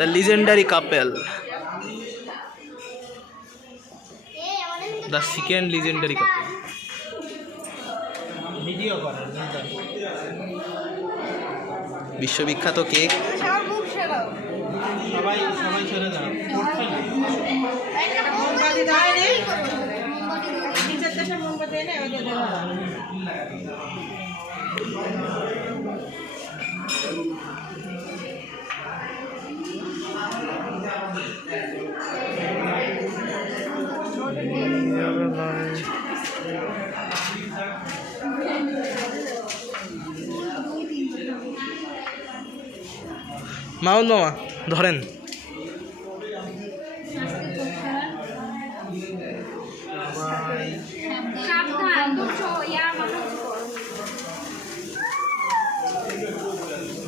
The legendary couple. The second legendary couple. বিশ্ববিখ্যাত cake. সবাই সরে দাও। মাউন মামা ধরেন।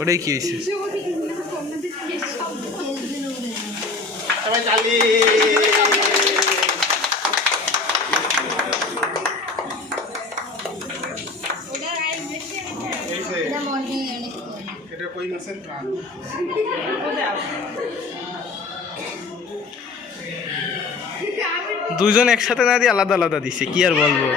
ওটাই কি হয়েছে? দুজন একসাথে না দিয়ে আলাদা আলাদা দিছে, কি আর বলবো।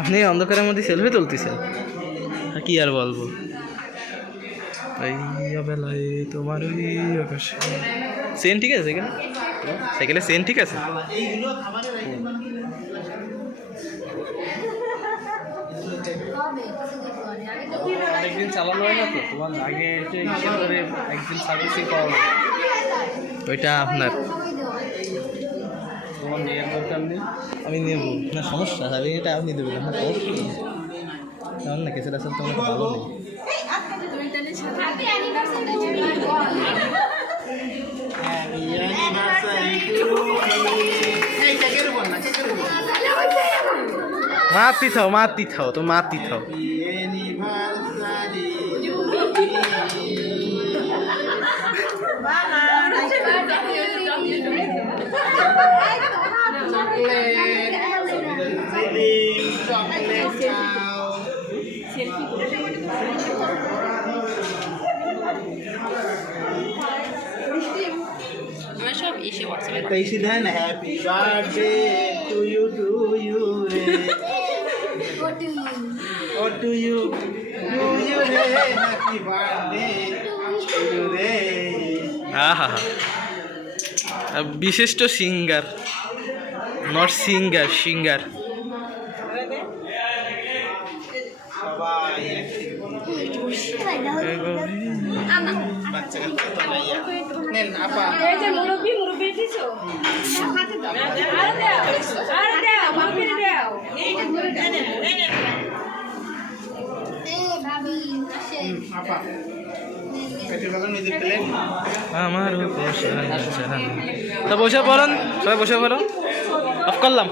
আপনি অন্ধকারের মধ্যে সেলফি তুলতেছেন, কি আর বলবো। তোমার সেন ঠিক আছে এখানে, সাইকেলে সেন ঠিক আছে। অনেকদিন চালানো হয় না তো, তোমার আগে একদিন সার্ভিসিং করা হবে। ওইটা আপনার, তোমার নেওয়ার দরকার নেই, আমি নেব না, সমস্যা হবে এটা আপনি দেবেন, আপনার সমস্যা নেই। তেমন না কেসের আসলে তোমার ভালো নেই। মাতি থাও মাতি থাও, তো মাতি থাও। Happy birthday to you, to you রে, ও টু ইউ রে, হ্যাপি বার্থডে টু ইউ রে। আহা, বিশিষ্ট সিঙ্গার, নট সিঙ্গার, সিঙ্গার। আমার বসে পড়ুন, সবাই বসে পড়ো। অফ করলাম।